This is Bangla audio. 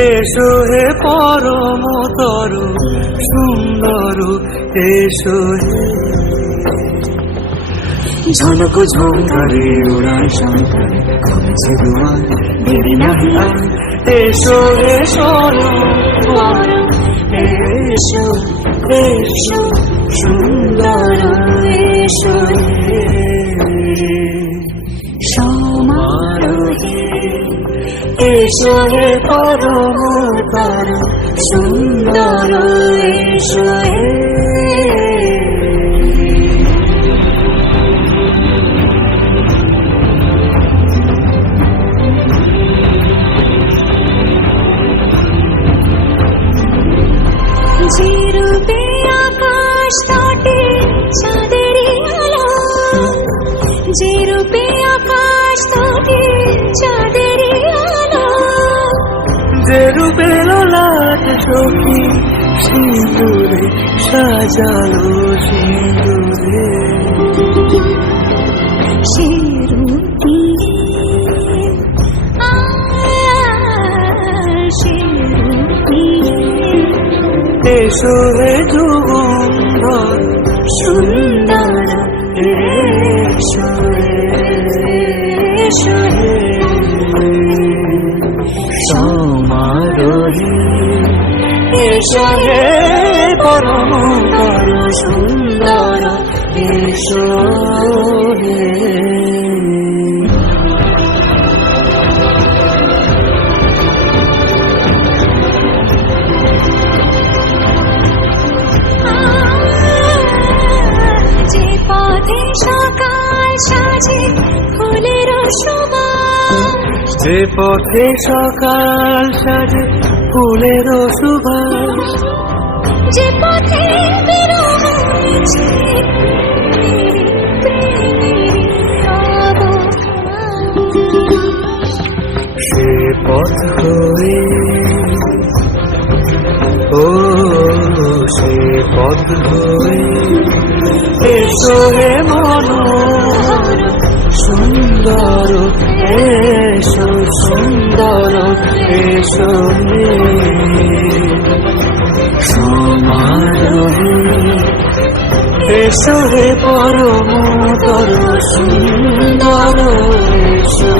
এসো হে পরমতর সুন্দর, এসো হে। ঝলক ঝঙ্কারে উড়ায় শঙ্কারে কমেছে দুয়ার, দেরি নাহি আর। এসো এসো এসো এসো সুন্দর, এসো হে সমারোহে। এসো হে পরমতর সুন্দর, এসো হে। যে রূপে আকাশ তটে চাঁদেরই আলো, যে রূপে আকাশ তটে চাঁদেরই আলো, যে রূপে ললাট সখী সিঁদুরে সাজালো সিঁদুরে, সে রূপী সে রূপী। এসো হে যুগন্ধর সুন্দর, এসো এসো হে সমারোহে। এসো হে পরমতর সুন্দর, এসো হে। সকাল সাজে ফুলের সুবাস, যে পথে সকাল সাজে ফুলের সুবাস, যে পথে বেরোচ্ছে সে পথ হয়ে, ও সে পথ হয়ে। এসো হে মনোহর সুন্দর, এসো সুন্দর, এসো হে সমারোহে। এসো হে পরমতর সুন্দর, এসো।